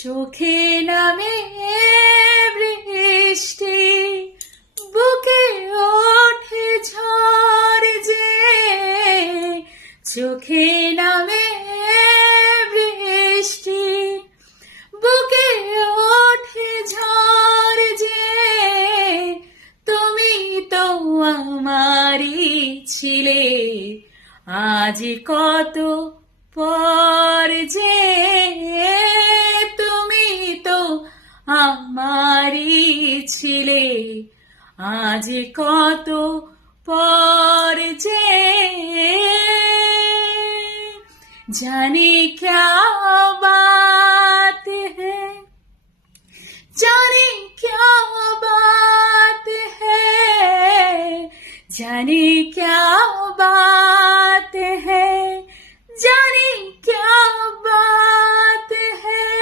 চোখে নামে বৃষ্টি, বুকে ওঠে ঝড় যে। চোখে নামে বৃষ্টি, বুকে ওঠে ঝড় যে। তুমি তো আমারই ছিলে, আজ কত পর যে। তুমি তো আমারই ছিলে, আজ কত পর যে। জানি